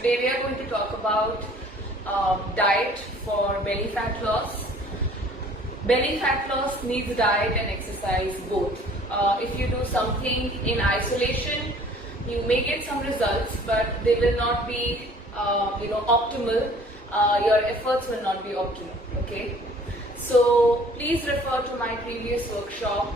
Today we are going to talk about diet for belly fat loss. Belly fat loss needs diet and exercise both. If you do something in isolation, you may get some results, but they will not be optimal. Your efforts will not be optimal. Okay. So please refer to my previous workshop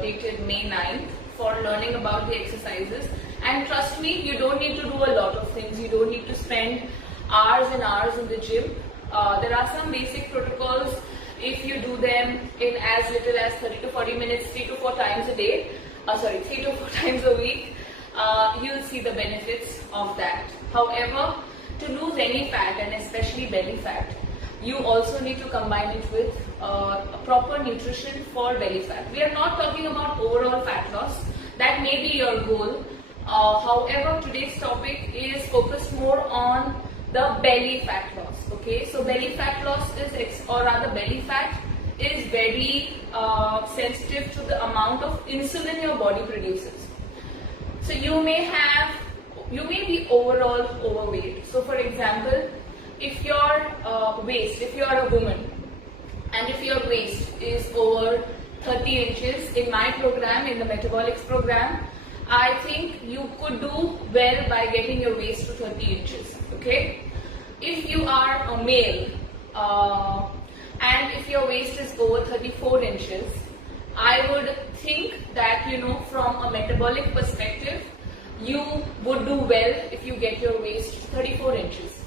dated May 9th for learning about the exercises. And trust me, you don't need to do a lot of things. You don't need to spend hours and hours in the gym. There are some basic protocols. If you do them in as little as 30 to 40 minutes, 3 to 4 times a day, 3 to 4 times a week, you'll see the benefits of that. However, to lose any fat and especially belly fat, you also need to combine it with a proper nutrition for belly fat. We are not talking about overall fat loss. That may be your goal. However, today's topic is focused more on the belly fat loss. Okay, so belly fat loss belly fat is very sensitive to the amount of insulin your body produces. So you may be overall overweight. So for example, if your waist, if you are a woman, and if your waist is over 30 inches, in my program, in the Metabolics program, I think you could do well by getting your waist to 30 inches. Okay. If you are a male and if your waist is over 34 inches, I would think that, from a metabolic perspective, you would do well if you get your waist to 34 inches.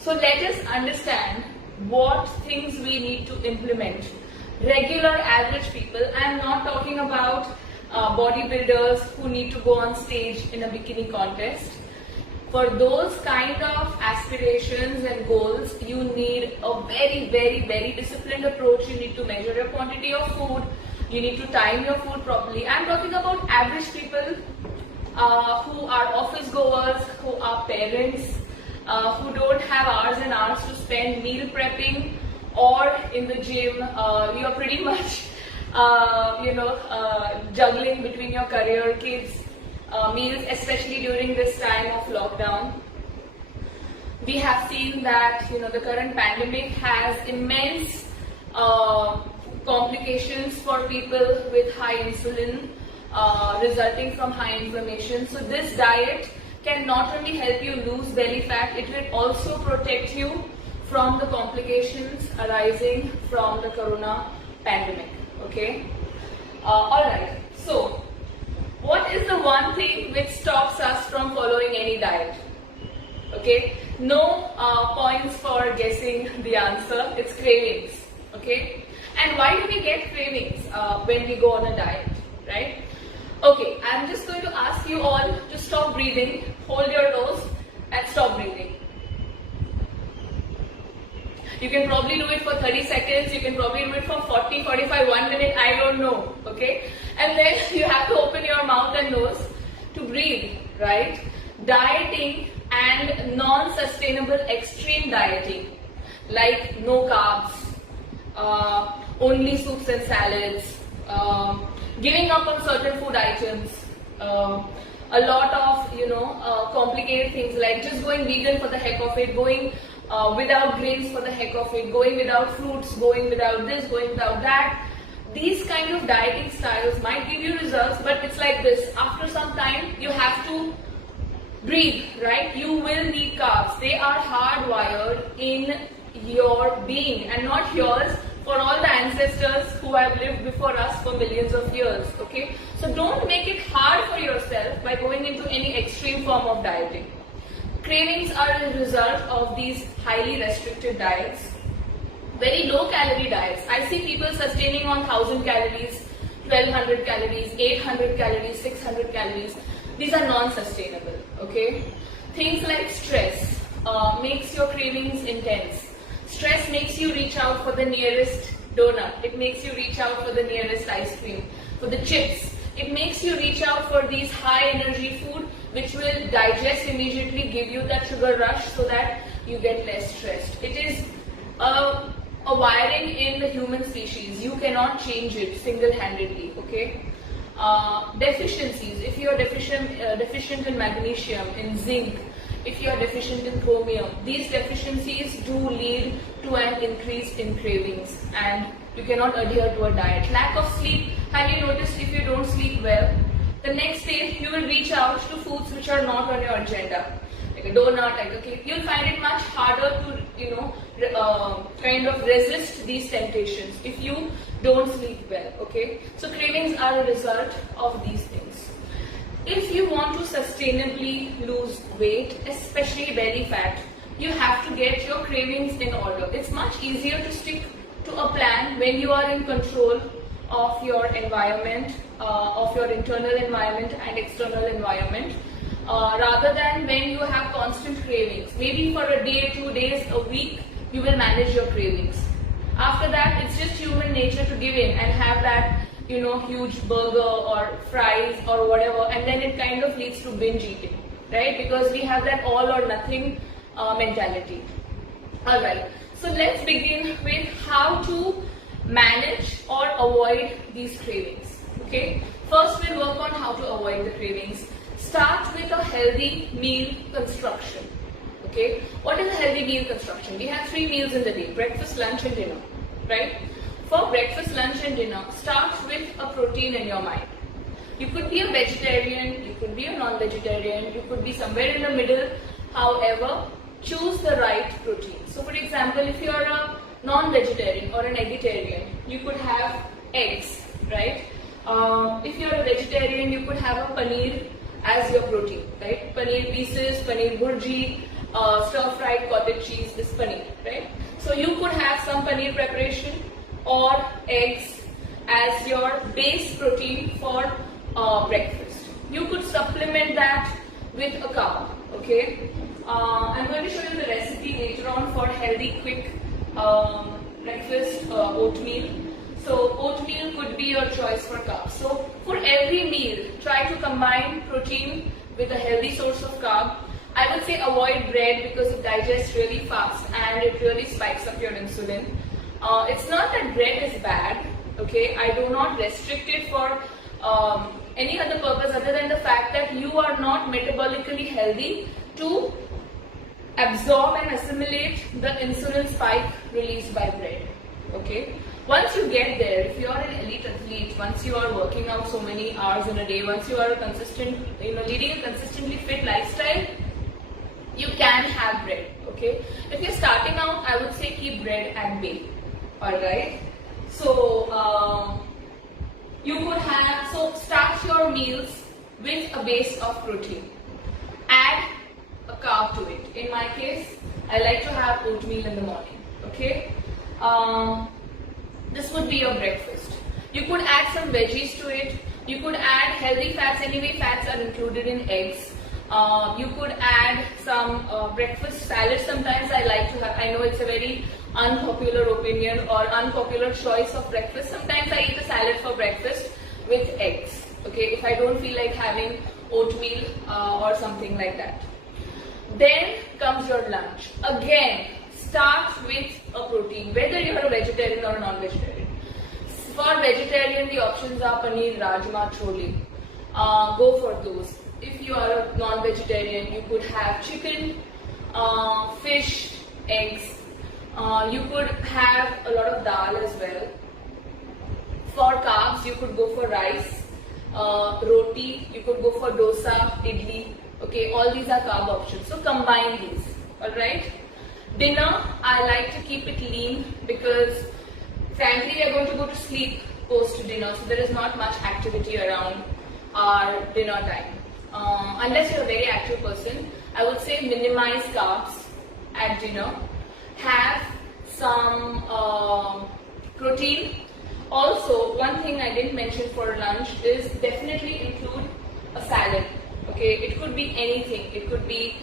So let us understand what things we need to implement. Regular average people, I am not talking about bodybuilders who need to go on stage in a bikini contest. For those kind of aspirations and goals, you need a very, very, very disciplined approach. You need to measure your quantity of food. You need to time your food properly. I am talking about average people who are office goers, who are parents, who don't have hours and hours to spend meal prepping or in the gym. You are pretty much, juggling between your career, kids, meals, especially during this time of lockdown. We have seen that the current pandemic has immense complications for people with high insulin, resulting from high inflammation. So this diet can not only help you lose belly fat, it will also protect you from the complications arising from the corona pandemic. Okay. Alright. So what is the one thing which stops us from following any diet? Okay, no points for guessing the answer. It's cravings. Okay, and why do we get cravings when we go on a diet, right? Okay, I'm just going to ask you all to stop breathing, hold your nose and stop breathing. You can probably do it for 30 seconds, you can probably do it for 40, 45, 1 minute, I don't know, okay? And then you have to open your mouth and nose to breathe, right? Dieting and non-sustainable extreme dieting, like no carbs, only soups and salads, giving up on certain food items, a lot of, complicated things like just going vegan for the heck of it, going without grains for the heck of it, going without fruits, going without this, going without that. These kind of dieting styles might give you results, but it's like this. After some time, you have to breathe, right? You will need carbs. They are hardwired in your being and not yours, for all the ancestors who have lived before us for millions of years. Okay? So don't make it hard for yourself by going into any extreme form of dieting. Cravings are a result of these highly restricted diets, very low calorie diets. I see people sustaining on 1000 calories, 1200 calories, 800 calories, 600 calories. These are non-sustainable. Okay? Things like stress makes your cravings intense. Stress makes you reach out for the nearest donut. It makes you reach out for the nearest ice cream, for the chips. It makes you reach out for these high energy food which will digest immediately, give you that sugar rush so that you get less stressed. It is a wiring in the human species. You cannot change it single-handedly. Okay? Deficiencies. If you are deficient in magnesium, in zinc, if you are deficient in chromium. These deficiencies do lead to an increase in cravings, and you cannot adhere to a diet. Lack of sleep, have you noticed if you don't sleep well, the next day you will reach out to foods which are not on your agenda, like a donut, like a cake. You'll find it much harder to, kind of resist these temptations if you don't sleep well, okay? So cravings are a result of these things. If you want to sustainably lose weight, especially belly fat, you have to get your cravings in order. It's much easier to stick to a plan when you are in control of your environment, of your internal environment and external environment, rather than when you have constant cravings. Maybe for a day, 2 days, a week, you will manage your cravings. After that, it's just human nature to give in and have that, huge burger or fries or whatever, and then it kind of leads to binge eating, right? Because we have that all or nothing mentality. Alright, so let's begin with how to manage or avoid these cravings, okay? First, we'll work on how to avoid the cravings. Start with a healthy meal construction, okay? What is a healthy meal construction? We have 3 meals in the day: breakfast, lunch and dinner, right? For breakfast, lunch and dinner, start with a protein in your mind. You could be a vegetarian, you could be a non-vegetarian, you could be somewhere in the middle. However, choose the right protein. So for example, if you are a non-vegetarian or an eggitarian, you could have eggs, right? If you are a vegetarian, you could have a paneer as your protein, right? Paneer pieces, paneer bhurji, stir-fried cottage cheese is paneer, right? So you could have some paneer preparation or eggs as your base protein for breakfast. You could supplement that with a carb, okay? I'm going to show you the recipe later on for healthy, quick breakfast oatmeal. So oatmeal could be your choice for carbs. So for every meal, try to combine protein with a healthy source of carb. I would say avoid bread because it digests really fast and it really spikes up your insulin. It's not that bread is bad, okay? I do not restrict it for any other purpose other than the fact that you are not metabolically healthy to absorb and assimilate the insulin spike released by bread, okay? Once you get there, if you are an elite athlete, once you are working out so many hours in a day, once you are a consistent, leading a consistently fit lifestyle, you can have bread, okay? If you're starting out, I would say keep bread at bay, alright? So, start your meals with a base of protein. Add a carb to it. In my case, I like to have oatmeal in the morning, okay? This would be your breakfast. You could add some veggies to it. You could add healthy fats. Anyway, fats are included in eggs. You could add some breakfast salad. Sometimes I like to have, I know it's a very unpopular opinion or unpopular choice of breakfast. Sometimes I eat a salad for breakfast with eggs, okay, if I don't feel like having oatmeal or something like that. Then comes your lunch. Again, start with a protein, whether you are a vegetarian or a non-vegetarian. For vegetarian, the options are paneer, rajma, chole. Go for those. If you are a non-vegetarian, you could have chicken, fish, eggs. You could have a lot of dal as well. For carbs, you could go for rice, roti, you could go for dosa, idli. Okay, all these are carb options. So combine these, alright? Dinner, I like to keep it lean because frankly we are going to go to sleep post dinner, so there is not much activity around our dinner time. Unless you're a very active person, I would say minimize carbs at dinner. Have some protein. Also, one thing I didn't mention for lunch is definitely include a salad. Okay, it could be anything. It could be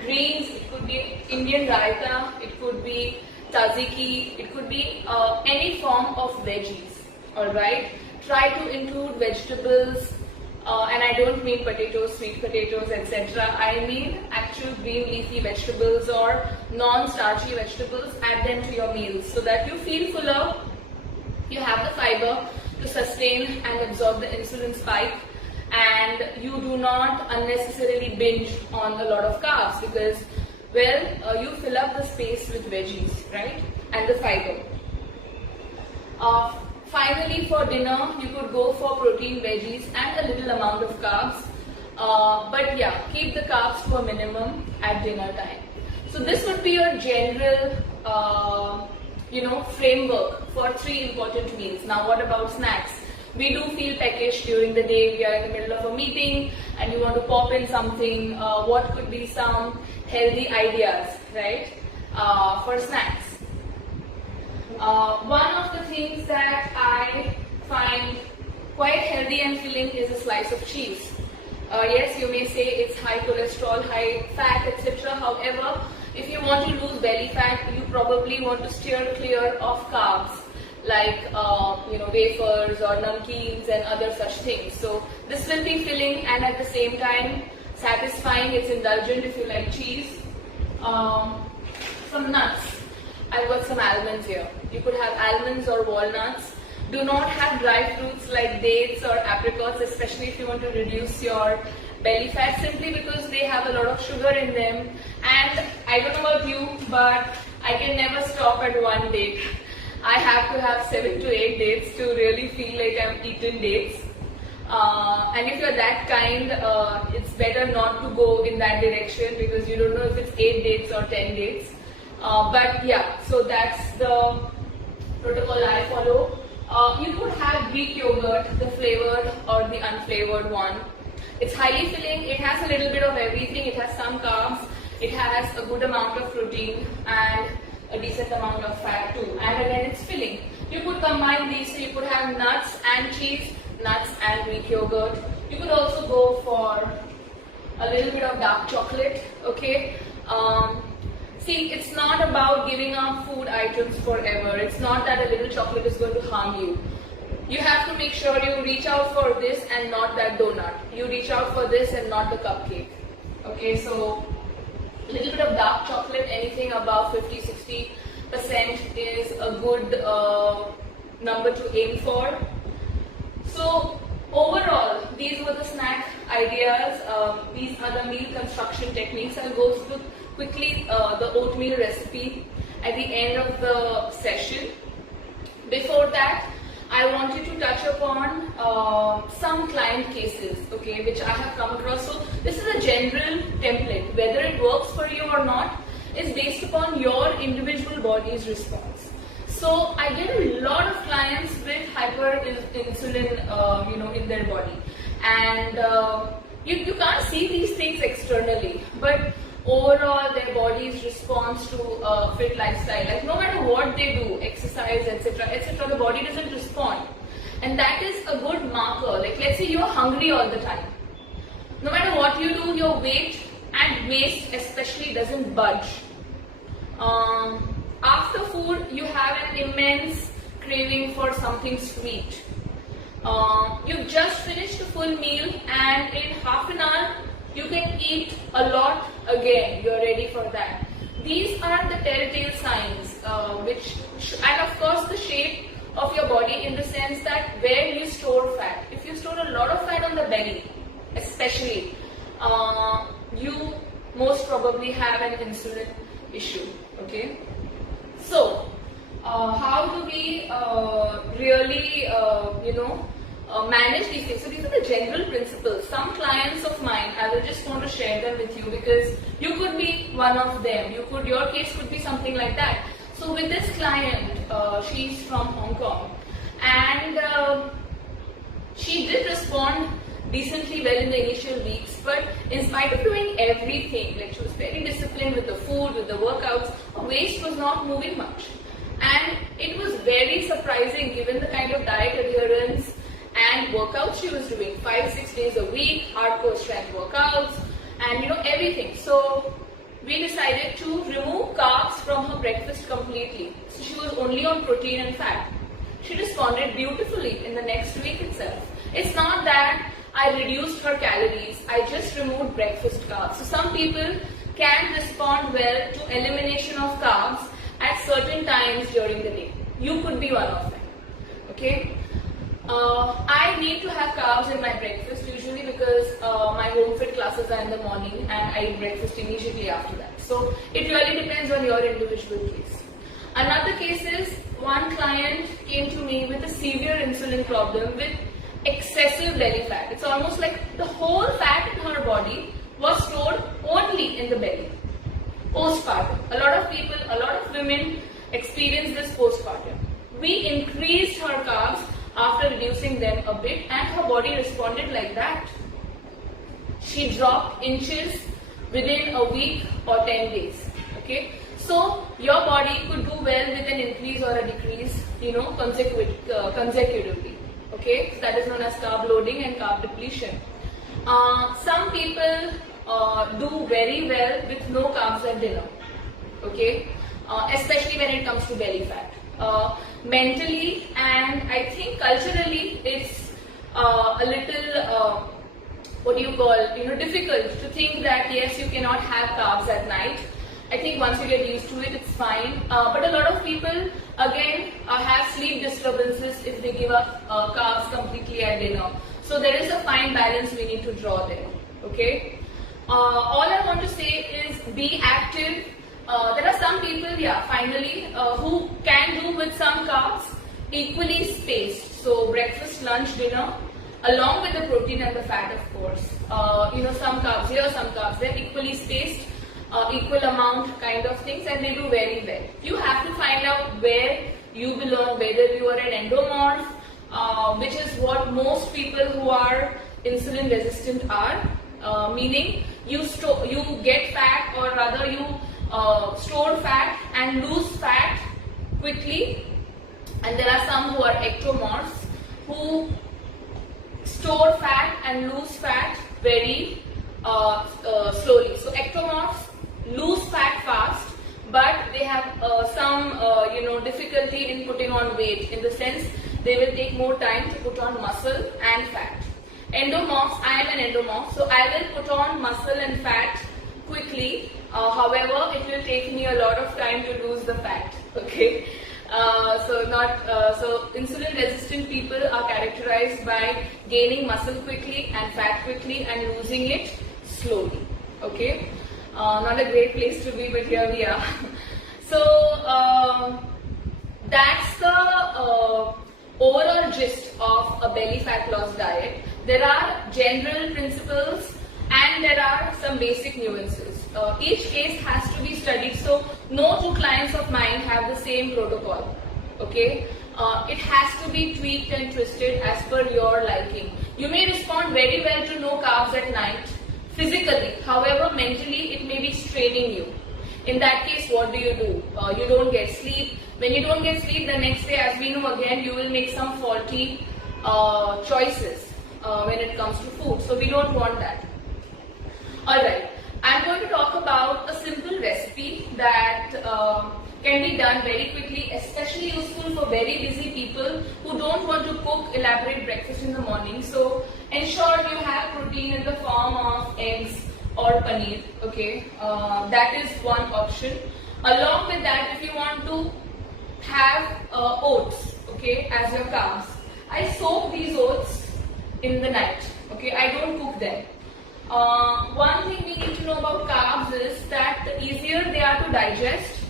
greens, it could be Indian raita, it could be tzatziki, it could be any form of veggies. Alright, try to include vegetables, and I don't mean potatoes, sweet potatoes, etc. I mean actual green leafy vegetables or non-starchy vegetables. Add them to your meals so that you feel fuller, you have the fiber to sustain and absorb the insulin spike, and you do not unnecessarily binge on a lot of carbs, because, well, you fill up the space with veggies, right, and the fiber. Finally, for dinner, you could go for protein, veggies, and a little amount of carbs. But yeah, keep the carbs to a minimum at dinner time. So this would be your general, framework for 3 important meals. Now, what about snacks? We do feel peckish during the day. We are in the middle of a meeting and you want to pop in something. What could be some healthy ideas, right, for snacks? One of the things that I find quite healthy and filling is a slice of cheese. Yes, you may say it's high cholesterol, high fat, etc. However, if you want to lose belly fat, you probably want to steer clear of carbs like wafers or namkeens and other such things. So this will be filling and at the same time satisfying. It's indulgent if you like cheese. Some nuts. I've got some almonds here. You could have almonds or walnuts. Do not have dry fruits like dates or apricots, especially if you want to reduce your belly fat, simply because they have a lot of sugar in them. And I don't know about you, but I can never stop at one date. I have to have 7 to 8 dates to really feel like I've eaten dates. And if you're that kind, it's better not to go in that direction, because you don't know if it's 8 dates or 10 dates. But yeah, so that's the protocol I follow. You could have Greek yogurt, the flavored or the unflavored one. It's highly filling. It has a little bit of everything. It has some carbs. It has a good amount of protein and a decent amount of fat too. And again, it's filling. You could combine these. So you could have nuts and cheese, nuts and Greek yogurt. You could also go for a little bit of dark chocolate. Okay. See, it's not about giving up food items forever. It's not that a little chocolate is going to harm you. You have to make sure you reach out for this and not that donut. You reach out for this and not the cupcake. Okay, so a little bit of dark chocolate, anything above 50-60% is a good number to aim for. So overall, these were the snack ideas. These are the meal construction techniques. I'll go through quickly the oatmeal recipe at the end of the session. Before that, I wanted to touch upon some client cases, okay, which I have come across. So this is a general template. Whether it works for you or not is based upon your individual body's response. So I get a lot of clients with hyperinsulin, in their body, and you can't see these things externally, but overall their body's response to a fit lifestyle, like no matter what they do, exercise, etc., the body doesn't respond. And that is a good marker. Like, let's say you're hungry all the time. No matter what you do, your weight and waist especially doesn't budge. After food, you have an immense craving for something sweet. You've just finished a full meal, and in half an hour you can eat a lot again. You're ready for that. These are the telltale signs, and of course the shape of your body, in the sense that where you store fat. If you store a lot of fat on the belly, especially, you most probably have an insulin issue. Okay. So, how do we really, manage these things? So these are the general principles. Some clients of mine, I will just want to share them with you, because you could be one of them. Your case could be something like that. So with this client, she's from Hong Kong, and she did respond decently well in the initial weeks, but in spite of doing everything, like she was very disciplined with the food, with the workouts, her waist was not moving much. And it was very surprising given the kind of diet adherence and workouts she was doing, 5-6 days a week, hardcore strength workouts, and everything. So we decided to remove carbs from her breakfast completely. So she was only on protein and fat. She responded beautifully in the next week itself. It's not that I reduced her calories, I just removed breakfast carbs. So some people can respond well to elimination of carbs at certain times during the day. You could be one of them. Okay. I need to have carbs in my breakfast usually because my home fit classes are in the morning and I eat breakfast immediately after that. So it really depends on your individual case. Another case is one client came to me with a severe insulin problem with excessive belly fat. It's almost like the whole fat in her body was stored only in the belly. Postpartum. A lot of people, a lot of women experience this postpartum. We increased her carbs after reducing them a bit and her body responded like that. She dropped inches within a week or 10 days. Okay, so your body could do well with an increase or a decrease, consecutively. Okay, so that is known as carb loading and carb depletion. Some people do very well with no carbs at dinner. Okay, especially when it comes to belly fat. Mentally and I think culturally, it's a little difficult to think that yes, you cannot have carbs at night. I think once you get used to it, it's fine. But a lot of people again have sleep disturbances if they give up carbs completely at dinner. So there is a fine balance we need to draw there. Okay. All I want to say is be active. There are some people, finally, who can do with some carbs equally spaced. So breakfast, lunch, dinner, along with the protein and the fat, of course. Some carbs here, some carbs there, equally spaced, equal amount kind of things, and they do very well. You have to find out where you belong, whether you are an endomorph, which is what most people who are insulin resistant are, meaning you get fat, or rather you store fat and lose fat quickly, and there are some who are ectomorphs who store fat and lose fat very slowly. So ectomorphs lose fat fast, but they have some difficulty in putting on weight, in the sense they will take more time to put on muscle and fat. Endomorphs, I am an endomorph, so I will put on muscle and fat quickly. However, it will take me a lot of time to lose the fat. Okay, so insulin resistant people are characterized by gaining muscle quickly and fat quickly and losing it slowly. Okay, not a great place to be, but here we are. So that's the overall gist of a belly fat loss diet. There are general principles and there are some basic nuances. Each case has to be studied, so no two clients of mine have the same protocol. Okay, it has to be tweaked and twisted as per your liking. You may respond very well to no carbs at night physically, however mentally it may be straining you. In that case, what do? You don't get sleep. When you don't get sleep, the next day, as we know again, you will make some faulty choices when it comes to food. So we don't want that. Alright, I'm going to talk about a simple recipe that can be done very quickly, especially useful for very busy people who don't want to cook elaborate breakfast in the morning. So ensure you have protein in the form of eggs or paneer. Okay, that is one option. Along with that, if you want to have oats, okay, as your carbs, I soak these oats in the night. Okay, I don't cook them. One thing we need to know about carbs is that the easier they are to digest,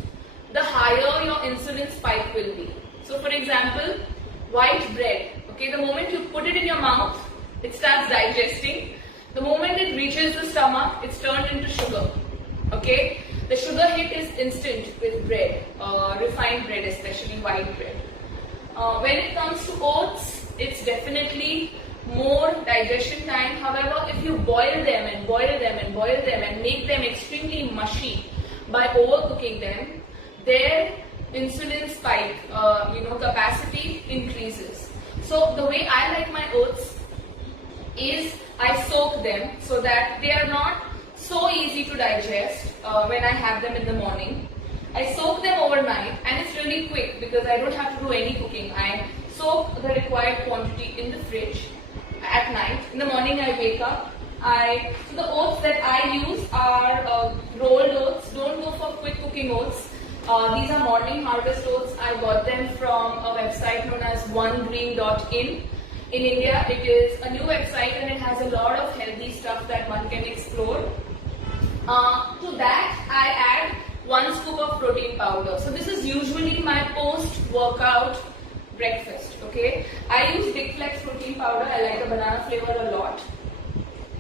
the higher your insulin spike will be. So for example, white bread, okay, the moment you put it in your mouth, it starts digesting. The moment it reaches the stomach, it's turned into sugar. Okay, the sugar hit is instant with bread, refined bread, especially white bread. When it comes to oats, it's definitely more digestion time. However, if you boil them and boil them and boil them and make them extremely mushy by overcooking them, their insulin spike, capacity increases. So the way I like my oats is I soak them so that they are not so easy to digest when I have them in the morning. I soak them overnight, and it's really quick because I don't have to do any cooking. I soak the required quantity in the fridge at night. In the morning I wake up. So the oats that I use are rolled oats. Don't go for quick cooking oats. These are morning harvest oats. I got them from a website known as onegreen.in. In India, it is a new website and it has a lot of healthy stuff that one can explore. To that, I add 1 scoop of protein powder. So this is usually my post-workout breakfast. Okay, I use Big Flex protein powder. I like the banana flavor a lot.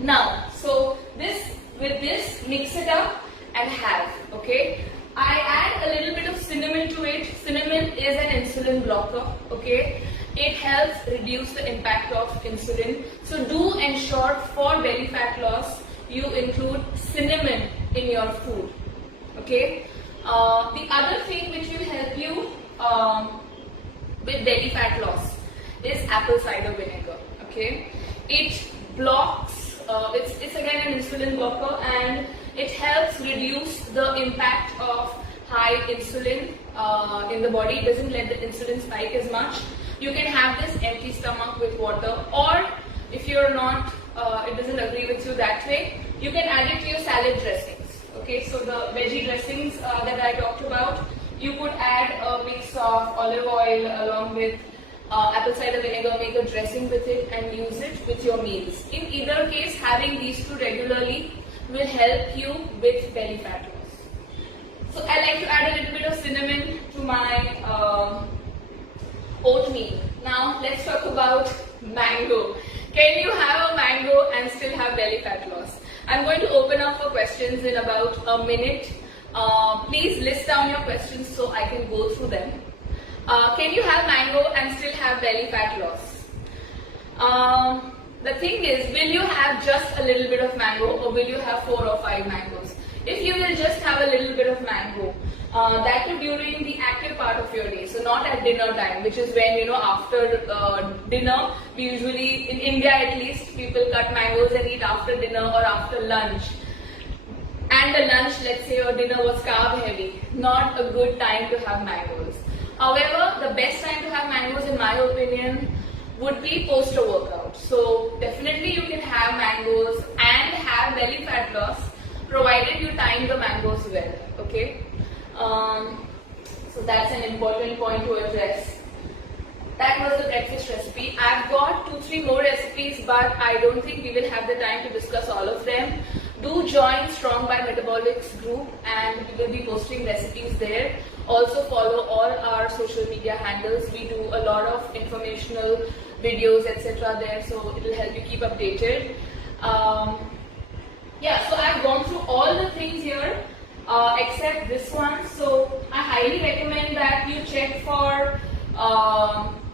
Now, so with this, mix it up and have. Okay, I add a little bit of cinnamon to it. Cinnamon is an insulin blocker. Okay, it helps reduce the impact of insulin. So do ensure for belly fat loss you include cinnamon in your food. Okay. The other thing which will help you with belly fat loss is apple cider vinegar. Okay, it blocks. It's again an insulin blocker, and it helps reduce the impact of high insulin in the body. It doesn't let the insulin spike as much. You can have this empty stomach with water, or if you're not, it doesn't agree with you that way, you can add it to your salad dressings. Okay, so the veggie dressings that I talked about, you could add a mix of olive oil along with apple cider vinegar, make a dressing with it and use it with your meals. In either case, having these two regularly will help you with belly fat loss. So I like to add a little bit of cinnamon to my oatmeal. Now let's talk about mango. Can you have a mango and still have belly fat loss? I'm going to open up for questions in about a minute. Please list down your questions so I can go through them. Can you have mango and still have belly fat loss? The thing is, will you have just a little bit of mango, or will you have 4 or 5 mangoes? If you will just have a little bit of mango, that too during the active part of your day, so not at dinner time, which is when, you know, after dinner, we usually, in India at least, people cut mangoes and eat after dinner or after lunch. And the lunch, let's say your dinner was carb heavy, not a good time to have mangoes. However, the best time to have mangoes, in my opinion, would be post a workout. So definitely you can have mangoes and have belly fat loss, provided you time the mangoes well. Okay. So that's an important point to address. That was the breakfast recipe. I've got 2-3 more recipes, but I don't think we will have the time to discuss all of them. Do join Strong by Metabolics group, and we will be posting recipes there. Also follow all our social media handles. We do a lot of informational videos, etc. there, so it will help you keep updated. Yeah, so I've gone through all the things here except this one. So I highly recommend that you check for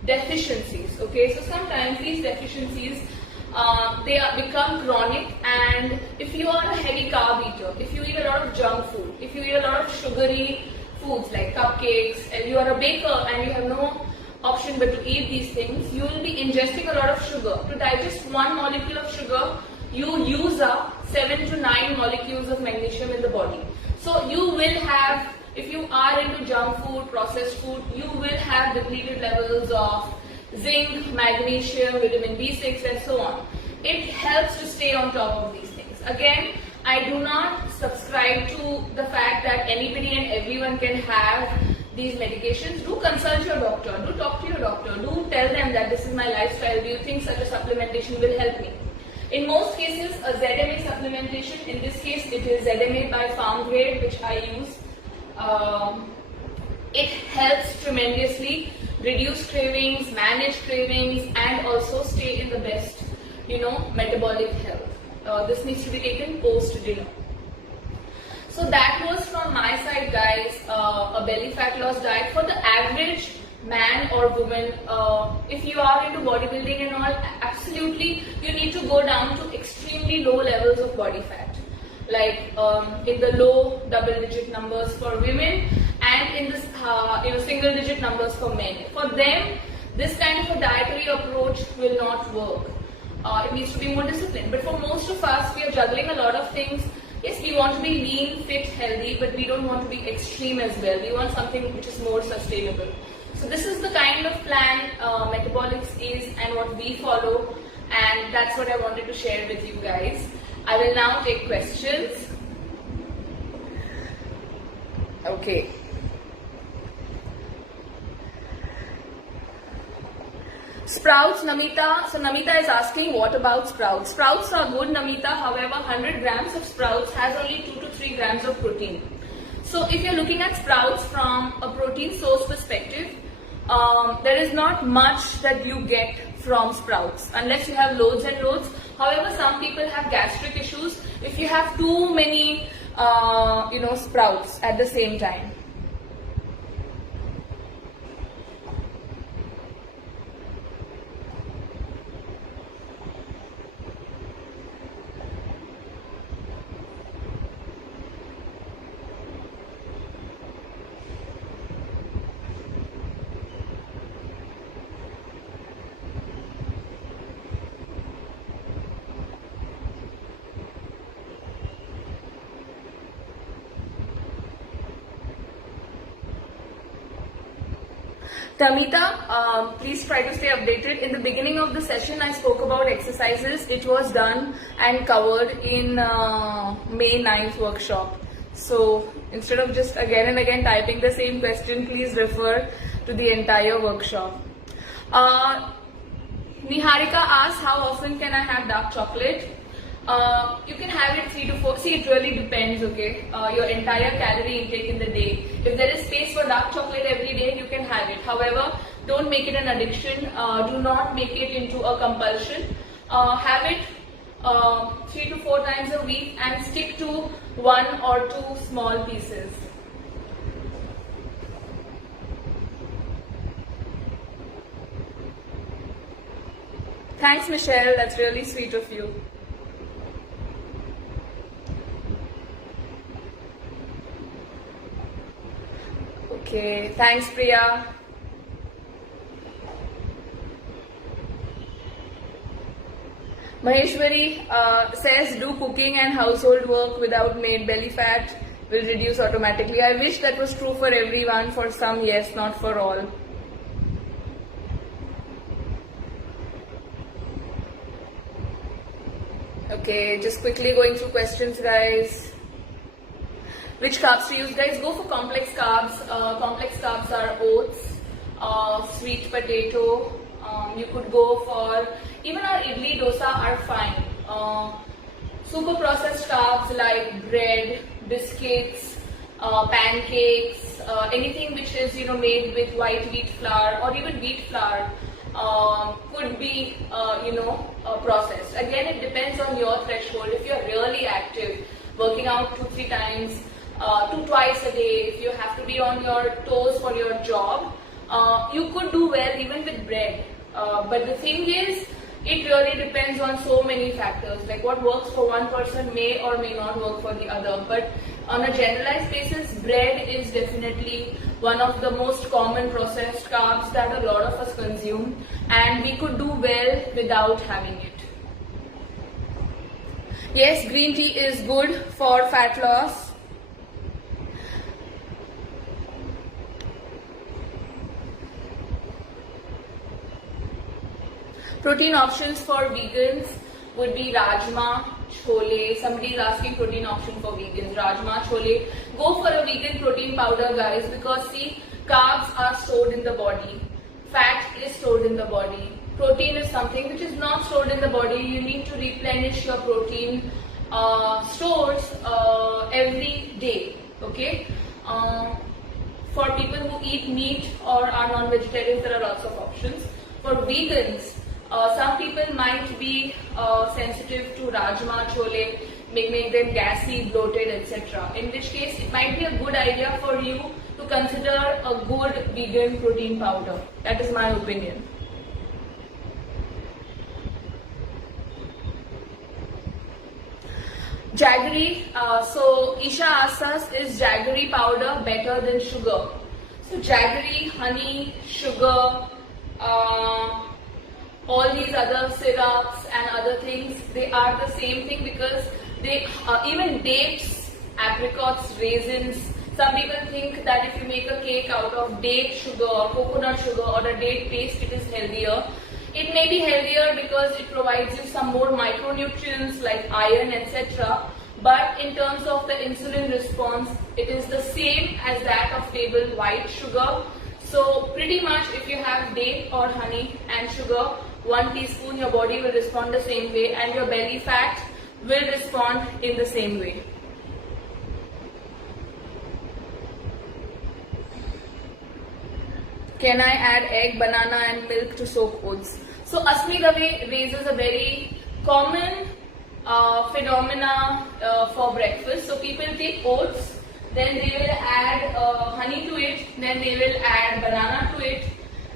deficiencies. Okay, so sometimes these deficiencies they become chronic, and if you are a heavy carb eater, if you eat a lot of junk food, if you eat a lot of sugary foods like cupcakes, and you are a baker and you have no option but to eat these things, you will be ingesting a lot of sugar. To digest 1 molecule of sugar, you use up 7 to 9 molecules of magnesium in the body. So you will have, if you are into junk food, processed food, you will have depleted levels of zinc, magnesium, vitamin B6 and so on. It helps to stay on top of these things. Again, I do not subscribe to the fact that anybody and everyone can have these medications. Do consult your doctor, do talk to your doctor, do tell them that this is my lifestyle, do you think such a supplementation will help me? In most cases, a ZMA supplementation, in this case it is ZMA by Farm Grade, which I use. It helps tremendously reduce cravings, manage cravings, and also stay in the best, metabolic health. This needs to be taken post dinner. So that was from my side, guys, a belly fat loss diet for the average man or woman. If you are into bodybuilding and all, absolutely you need to go down to extremely low levels of body fat, like in the low double-digit numbers for women and in the single-digit numbers for men. For them, this kind of a dietary approach will not work. It needs to be more disciplined. But for most of us, we are juggling a lot of things. Yes, we want to be lean, fit, healthy, but we don't want to be extreme as well. We want something which is more sustainable. So this is the kind of plan Metabolics is and what we follow, and that's what I wanted to share with you guys. I will now take questions. Okay. Sprouts, Namita. So Namita is asking, what about sprouts? Sprouts are good, Namita. However, 100 grams of sprouts has only 2 to 3 grams of protein. So if you're looking at sprouts from a protein source perspective, there is not much that you get from sprouts unless you have loads and loads. However, some people have gastric issues if you have too many sprouts at the same time. Tamita, please try to stay updated. In the beginning of the session, I spoke about exercises. It was done and covered in May 9th workshop. So instead of just again and again typing the same question, please refer to the entire workshop. Niharika asks, how often can I have dark chocolate? You can have it 3 to 4. See, it really depends, okay? Your entire calorie intake in the day. If there is space for dark chocolate every day, you can have it. However, don't make it an addiction. Do not make it into a compulsion. Have it 3 to 4 times a week and stick to 1 or 2 small pieces. Thanks, Michelle. That's really sweet of you. Okay, thanks, Priya. Maheshwari says, do cooking and household work without maid. Belly fat will reduce automatically. I wish that was true for everyone. For some, yes, not for all. Okay, just quickly going through questions, guys. Which carbs to use, guys? Go for complex carbs. Complex carbs are oats, sweet potato. You could go for, even our idli dosa are fine. Super processed carbs like bread, biscuits, pancakes, anything which is made with white wheat flour or even wheat flour could be processed. Again, it depends on your threshold. If you're really active, working out 2-3 times, 2-twice a day, if you have to be on your toes for your job, you could do well even with bread. But the thing is, it really depends on so many factors. Like what works for one person may or may not work for the other. But on a generalized basis, bread is definitely one of the most common processed carbs that a lot of us consume, and we could do well without having it. Yes, green tea is good for fat loss. Protein options for vegans would be rajma, chole. Somebody is asking protein option for vegans. Rajma, chole. Go for a vegan protein powder, guys, because see, carbs are stored in the body. Fat is stored in the body. Protein is something which is not stored in the body. You need to replenish your protein stores every day. Okay. For people who eat meat or are non-vegetarians, there are lots of options. For vegans, some people might be sensitive to rajma, chole, make them gassy, bloated, etc. In which case, it might be a good idea for you to consider a good vegan protein powder. That is my opinion. Jaggery. So Isha asks us, is jaggery powder better than sugar? So jaggery, honey, sugar, all these other syrups and other things, they are the same thing because they even dates, apricots, raisins. Some people think that if you make a cake out of date sugar or coconut sugar or a date paste, it is healthier. It may be healthier because it provides you some more micronutrients like iron, etc. But in terms of the insulin response, it is the same as that of table white sugar. So pretty much if you have date or honey and sugar, 1 teaspoon, your body will respond the same way and your belly fat will respond in the same way. Can I add egg, banana and milk to soak oats? So Asmi Dave raises a very common phenomena for breakfast. So people take oats, then they will add honey to it, then they will add banana to it,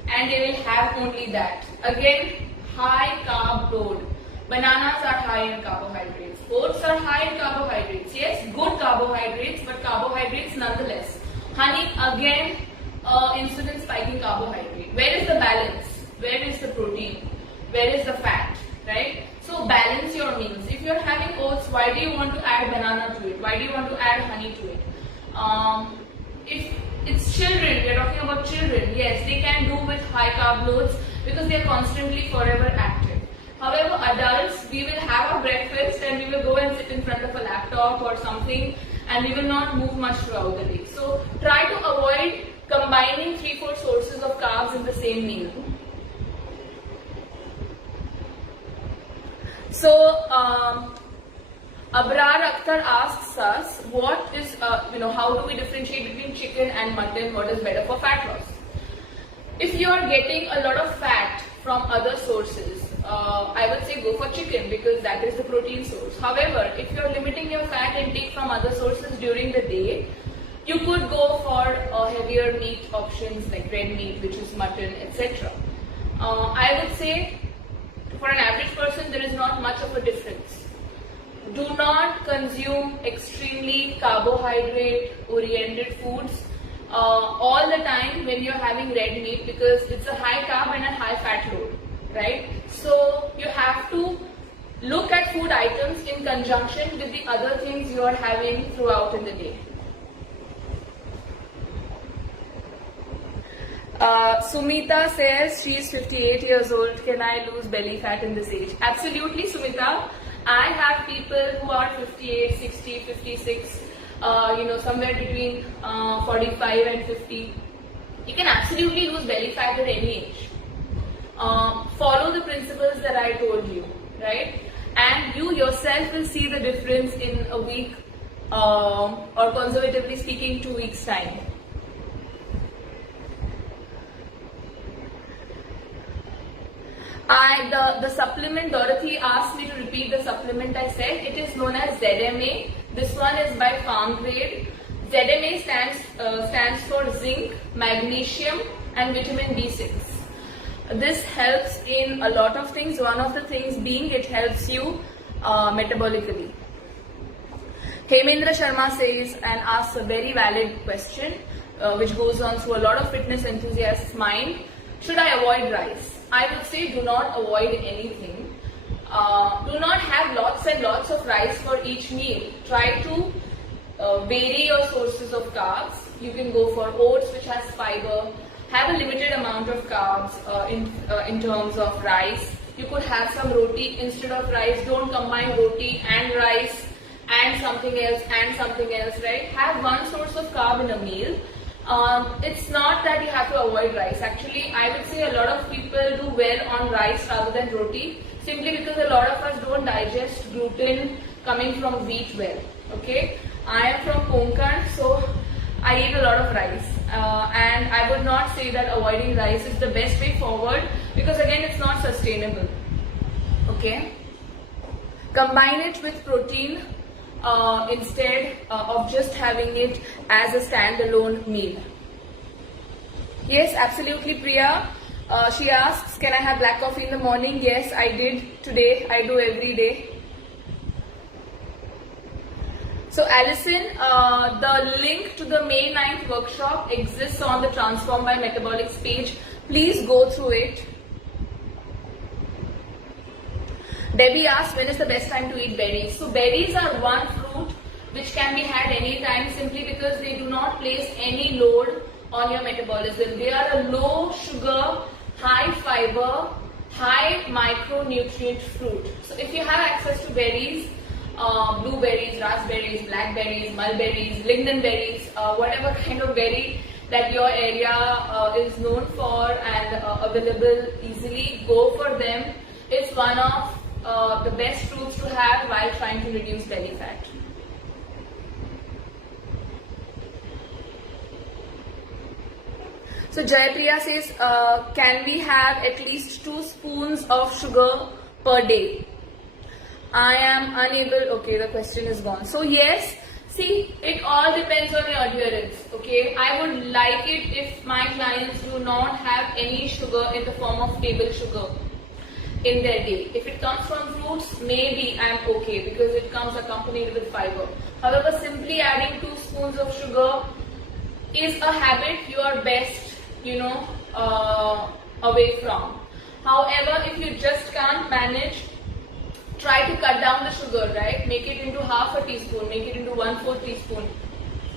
and they will have only that. Again, high carb load. Bananas are high in carbohydrates. Oats are high in carbohydrates. Yes, good carbohydrates, but carbohydrates nonetheless. Honey, again, insulin spiking carbohydrate. Where is the balance? Where is the protein? Where is the fat? Right? So balance your meals. If you're having oats, why do you want to add banana to it? Why do you want to add honey to it? If it's children, we're talking about children, yes, they can do with high carb loads because they're constantly forever active. However, adults, we will have a breakfast and we will go and sit in front of a laptop or something and we will not move much throughout the day. So try to avoid combining 3-4 sources of carbs in the same meal. So Abrar Akhtar asks us, what is, how do we differentiate between chicken and mutton? What is better for fat loss? If you are getting a lot of fat from other sources, I would say go for chicken because that is the protein source. However, if you are limiting your fat intake from other sources during the day, you could go for heavier meat options like red meat, which is mutton, etc. I would say for an average person, there is not much of a difference. Do not consume extremely carbohydrate-oriented foods all the time when you're having red meat because it's a high carb and a high fat load, right? So you have to look at food items in conjunction with the other things you are having throughout in the day. Sumita says she is 58 years old. Can I lose belly fat in this age? Absolutely, Sumita. I have people who are 58, 60, 56, somewhere between 45 and 50. You can absolutely lose belly fat at any age. Follow the principles that I told you, right? And you yourself will see the difference in a week or conservatively speaking 2 weeks time. The supplement, Dorothy asked me to repeat the supplement I said. It is known as ZMA. This one is by Farm Grade. ZMA stands for zinc, magnesium and vitamin B6. This helps in a lot of things. One of the things being it helps you metabolically. Hemendra Sharma says and asks a very valid question which goes on through a lot of fitness enthusiasts' mind. Should I avoid rice? I would say do not avoid anything. Do not have lots and lots of rice for each meal. Try to vary your sources of carbs. You can go for oats which has fiber. Have a limited amount of carbs in terms of rice. You could have some roti instead of rice. Don't combine roti and rice and something else, right? Have one source of carb in a meal. It's not that you have to avoid rice. Actually, I would say a lot of people do well on rice rather than roti simply because a lot of us don't digest gluten coming from wheat well. Okay, I am from Konkan, so I eat a lot of rice and I would not say that avoiding rice is the best way forward because again it's not sustainable. Okay, combine it with protein instead of just having it as a standalone meal. Yes, absolutely, Priya. She asks, can I have black coffee in the morning? Yes, I did today. I do every day. So Alison, the link to the May 9th workshop exists on the Transform by Metabolics page. Please go through it. Debbie asks, when is the best time to eat berries? So berries are one fruit which can be had anytime simply because they do not place any load on your metabolism. They are a low sugar, high fiber, high micronutrient fruit. So if you have access to berries, blueberries, raspberries, blackberries, mulberries, lingonberries, whatever kind of berry that your area is known for and available easily, go for them. It's one of the best fruits to have while trying to reduce belly fat. So Jayapriya says, can we have at least 2 spoons of sugar per day? I am unable, okay, the question is gone. So yes, see, it all depends on your adherence, okay. I would like it if my clients do not have any sugar in the form of table sugar in their day. If it comes from fruits, maybe I'm okay because it comes accompanied with fiber. However, simply adding 2 spoons of sugar is a habit you are best, away from. However, if you just can't manage, try to cut down the sugar, right? Make it into half a teaspoon, make it into 1/4 teaspoon.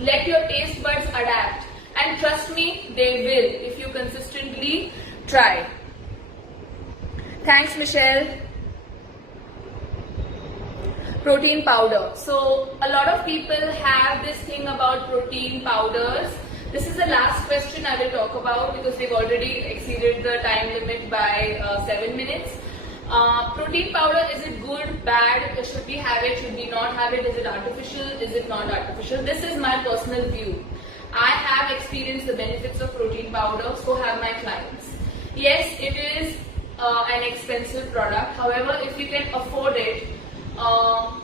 Let your taste buds adapt, and trust me, they will if you consistently try. Thanks, Michelle. Protein powder. So a lot of people have this thing about protein powders. This is the last question I will talk about because we've already exceeded the time limit by 7 minutes. Protein powder, is it good, bad? Should we have it, should we not have it? Is it artificial, is it not artificial? This is my personal view. I have experienced the benefits of protein powder, so have my clients. Yes, it is an expensive product. However, if you can afford it,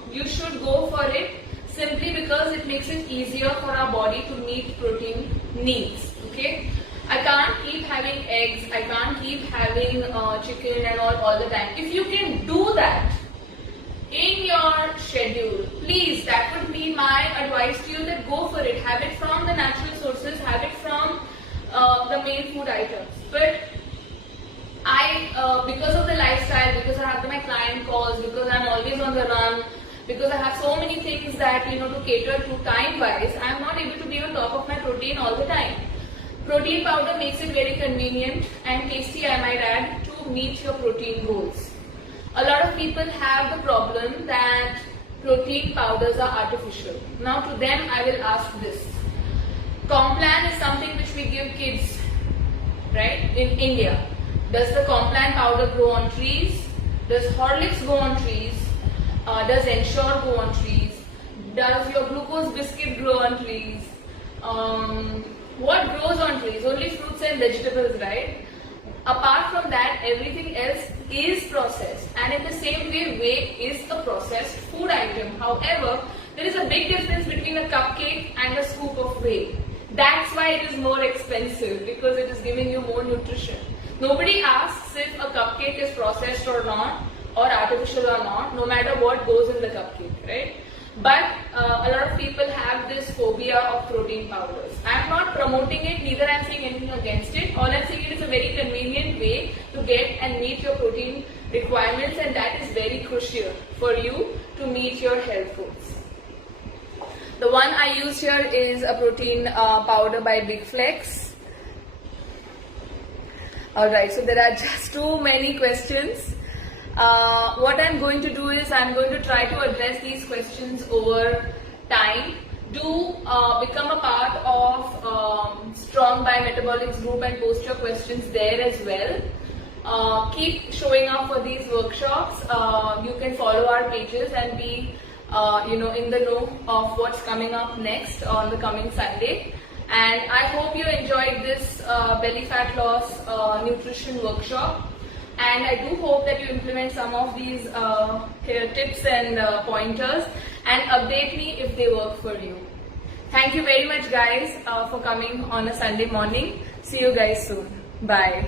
you should go for it, simply because it makes it easier for our body to meet protein needs, okay? I can't keep having eggs, I can't keep having chicken and all the time. If you can do that in your schedule, please, that would be my advice to you, that go for it. Have it from the natural sources, have it from the main food items. But because of the lifestyle, because I have my client calls, because I'm always on the run, because I have so many things that, to cater to time-wise, I'm not able to be on top of my protein all the time. Protein powder makes it very convenient and tasty, I might add, to meet your protein goals. A lot of people have the problem that protein powders are artificial. Now to them, I will ask this. Complan is something which we give kids, right, in India. Does the Complan powder grow on trees? Does Horlicks go on trees? Does Ensure go on trees? Does your glucose biscuit grow on trees? What grows on trees? Only fruits and vegetables, right? Apart from that, everything else is processed, and in the same way, whey is a processed food item. However, there is a big difference between a cupcake and a scoop of whey. That's why it is more expensive, because it is giving you more nutrition. Nobody asks if a cupcake is processed or not, or artificial or not, no matter what goes in the cupcake, right? But a lot of people have this phobia of protein powders. I am not promoting it, neither I am saying anything against it. All I am saying, it is a very convenient way to get and meet your protein requirements, and that is very crucial for you to meet your health goals. The one I use here is a protein powder by Big Flex. Alright, so there are just too many questions. What I'm going to do is I'm going to try to address these questions over time. Do become a part of Strong by Metabolics group and post your questions there as well. Keep showing up for these workshops. You can follow our pages and be in the know of what's coming up next on the coming Sunday. And I hope you enjoyed this belly fat loss nutrition workshop. And I do hope that you implement some of these tips and pointers and update me if they work for you. Thank you very much, guys, for coming on a Sunday morning. See you guys soon. Bye.